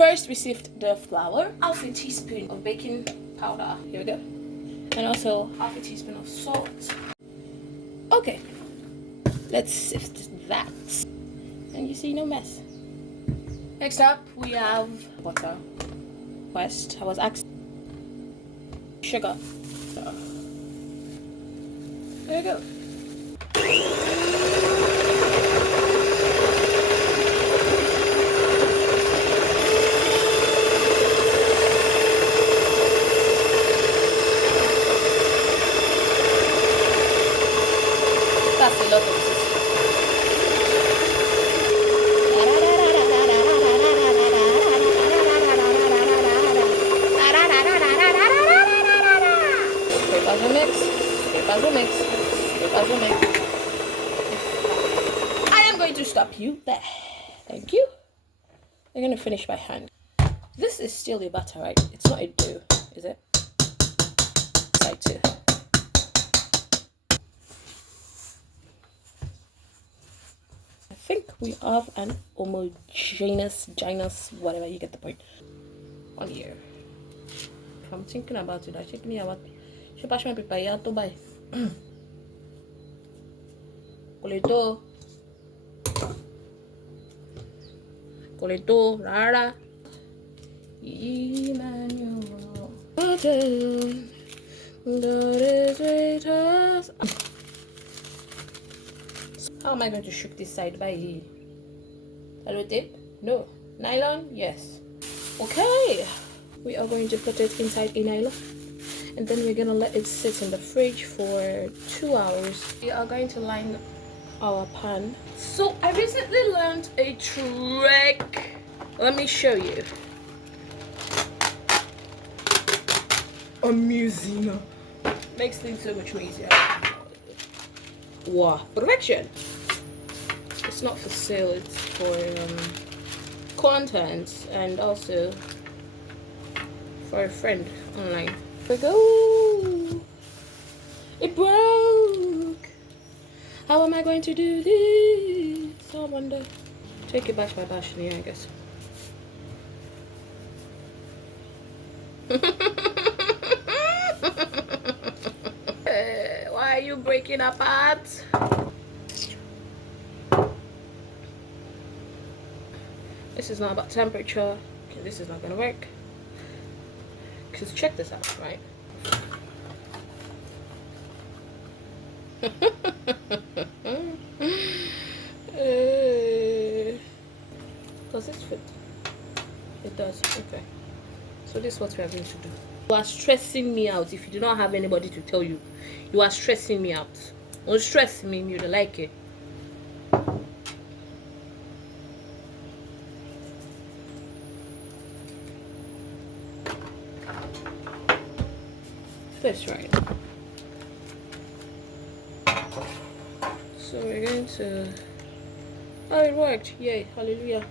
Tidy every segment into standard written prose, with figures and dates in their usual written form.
First, we sift the flour, half a teaspoon of baking powder. Here we go. And also half a teaspoon of salt. Okay, let's sift that. And you see, no mess. Next up, we have butter. First, I was asked sugar. So, there you go. That's a lot of this. I am going to stop you there. Thank you. I'm going to finish by hand. This is still a batter, right? It's not a dough, is it? Side two. I think we have an homogeneous, whatever, you get the point. On here. If I'm thinking about it, I think me about je passe my paper here to buy. Coleto, rara. Emmanuel. How am I going to shook this side by hello tape? No. Nylon? Yes. Okay. We are going to put it inside a nylon. And then we're gonna let it sit in the fridge for 2 hours. We are going to line our pan. So I recently learned a trick. Let me show you. Amazing. Makes things so much easier. Wow, perfection. It's not for sale, it's for content and also for a friend online. Here we go. It broke. How am I going to do this? I wonder. Take it bash by bash in here, I guess. Why are you breaking apart? This is not about temperature. Okay, this is not gonna work. Because check this out, right? Does this fit? It does. Okay. So this is what we are going to do. You are stressing me out. If you do not have anybody to tell you, you are stressing me out. Don't stress me, you don't like it. That's right. So we're going to. Oh, it worked! Yay! Hallelujah!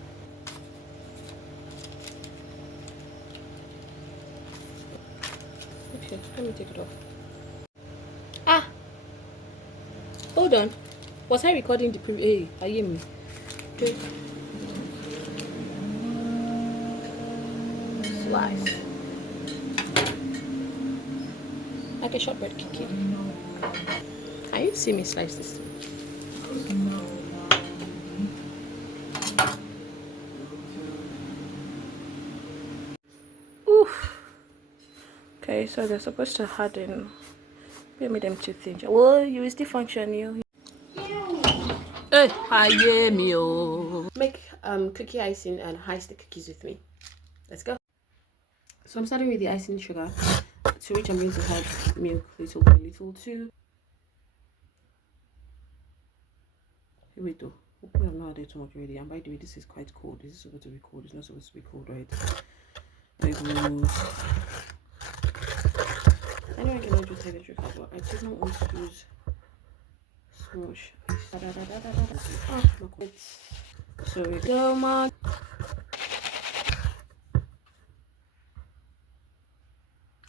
Okay, let me take it off. Ah! Hold on. Was I recording the pre? Hey, I hear me. Okay. Slice. Like a shortbread cookie. Can you see me slice this thing? Oof. Okay, so they're supposed to harden. Maybe them two things. Well, you will still function, you. Hey, I hear me. Make cookie icing and ice the cookies with me. Let's go. So I'm starting with the icing sugar, to which I'm going to add milk little by little too. Wait though, hopefully I'm not added too much already. And by the way, this is quite cold. This is supposed to be cold. It's not supposed to be cold, right? I know I cannot use electric, but I did not want to use so much. So we go, man.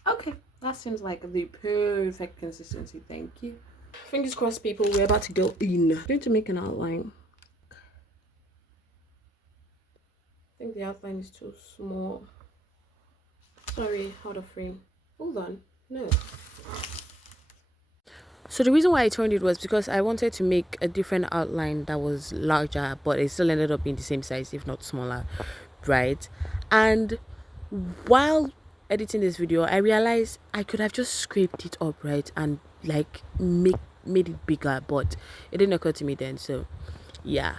Okay, that seems like the perfect consistency. Thank you. Fingers crossed, people. We're about to go in. I'm going to make an outline. I think the outline is too small. Sorry, out of frame. Hold on. No. So the reason why I turned it was because I wanted to make a different outline that was larger, but it still ended up being the same size, if not smaller, right? And while editing this video, I realized I could have just scraped it up, right, and like made it bigger, but it didn't occur to me then. So yeah.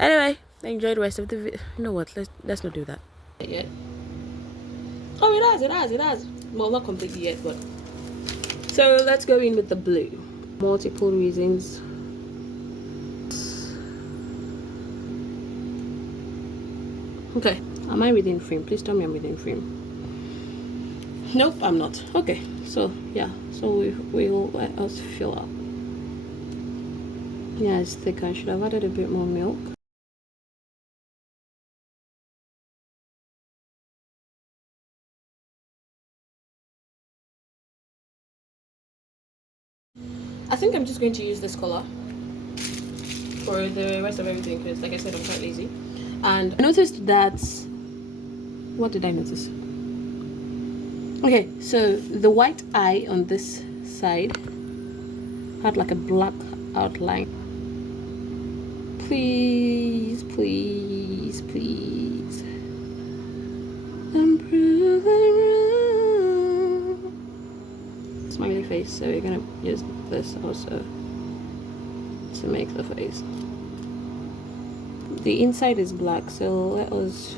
Anyway, enjoy the rest of the video. You know what? Let's not do that yet. Oh, it has. Well, not completely yet, but so let's go in with the blue. Multiple reasons. Okay, am I within frame? Please tell me I'm within frame. Nope, I'm not. Okay, so yeah, so we'll let us fill up. Yeah, it's thicker. I should have added a bit more milk. I think I'm just going to use this color for the rest of everything because, like I said, I'm quite lazy. And I noticed that. What did I notice? Okay, so the white eye on this side had like a black outline. Please, please, please. I'm proven wrong. Smiley face, so we're gonna use this also to make the face. The inside is black, so let us.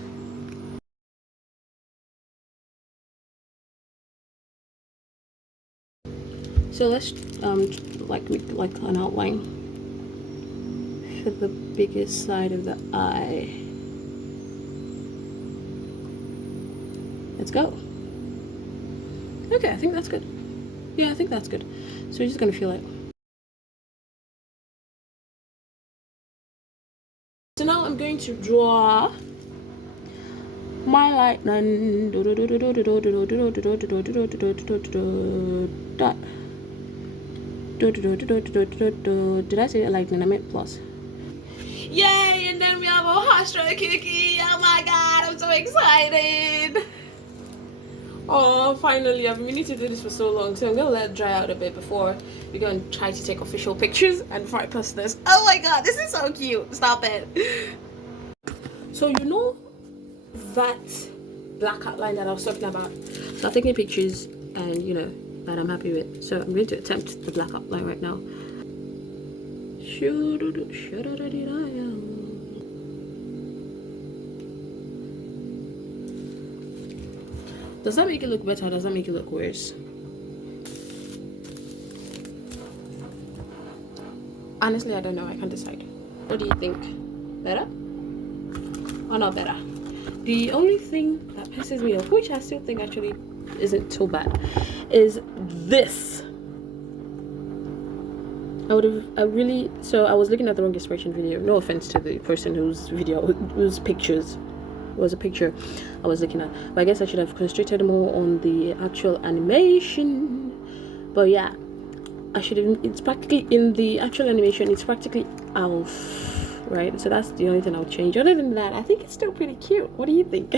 So let's like an outline for the biggest side of the eye. Let's go. Okay, I think that's good. Yeah, I think that's good. So we're just gonna feel it. So now I'm going to draw my lightning. Did I say lightning? I meant plus. Yay! And then we have a hot strawberry cookie. Oh my god, I'm so excited. Oh, finally, I've been meaning to do this for so long, so I'm gonna let it dry out a bit before we go and try to take official pictures and before I post this. Oh my god, this is so cute. Stop it. So you know that black outline that I was talking about? So I'm taking pictures and you know that I'm happy with. So I'm going to attempt the black outline right now. Does that make it look better or does that make it look worse? Honestly, I don't know. I can't decide. What do you think? Better? Or not better? The only thing that pisses me off, which I still think actually isn't too bad, is this. I was looking at the wrong inspiration video. No offense to the person whose pictures was a picture I was looking at, but I guess I should have concentrated more on the actual animation. But yeah, I should have. It's practically in the actual animation. It's practically Alf, right? So that's the only thing I'll change. Other than that, I think it's still pretty cute. What do you think?